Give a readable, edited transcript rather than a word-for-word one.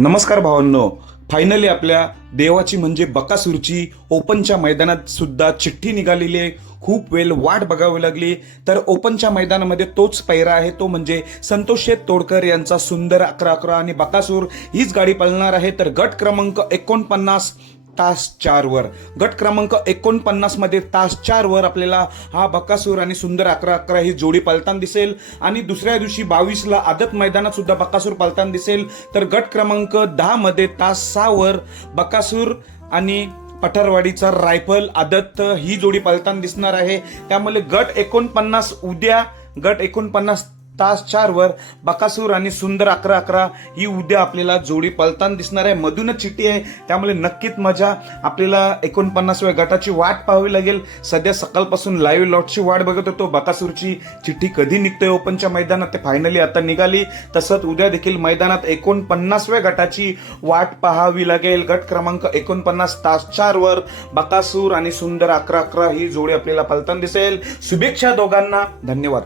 नमस्कार भावांनो. फायनली आपल्या देवाची म्हणजे बकासूरची ओपनच्या मैदानात सुद्धा चिठ्ठी निघालेली आहे. खूप वेळ वाट बघावी लागली. तर ओपनच्या मैदानामध्ये तोच पैरा आहे, तो म्हणजे संतोष शेठ तोडकर यांचा सुंदर 11-11 आणि बकासूर हीच गाडी पळणार आहे. तर गट क्रमांक 49 तास 4 वर, गट क्रमांक 49 मध्ये तास 4 वर आपल्याला हा बकासूर आणि सुंदर 11-11 ही जोडी पळताना दिसेल. आणि दुसऱ्या दिवशी 22 ला आदत मैदानात सुद्धा बकासूर पळताना दिसेल. तर गट क्रमांक 10 मध्ये तास 6 वर बकासूर आणि पठारवाडीचा रायफल आदत ही जोडी पळताना दिसणार आहे. त्यामुळे गट 49 उद्या, गट 49 तास 4 वर बकासूर आणि सुंदर 11-11 ही उद्या आपल्याला जोडी पळताना दिसणार आहे. मधूनच चिठ्ठी आहे, त्यामुळे नक्कीच मजा. आपल्याला 49व्या गटाची वाट पाहावी लागेल. सध्या सकाळपासून लाईव्ह लॉटची वाट बघत होतो. बकासूरची चिठ्ठी कधी निघतोय ओपनच्या मैदानात, ते फायनली आता निघाली. तसंच उद्या देखील मैदानात 49व्या गटाची वाट पाहावी लागेल. गट क्रमांक 49 तास 4 वर बकासूर आणि सुंदर 11-11 ही जोडी आपल्याला पळताना दिसेल. शुभेच्छा दोघांना. धन्यवाद.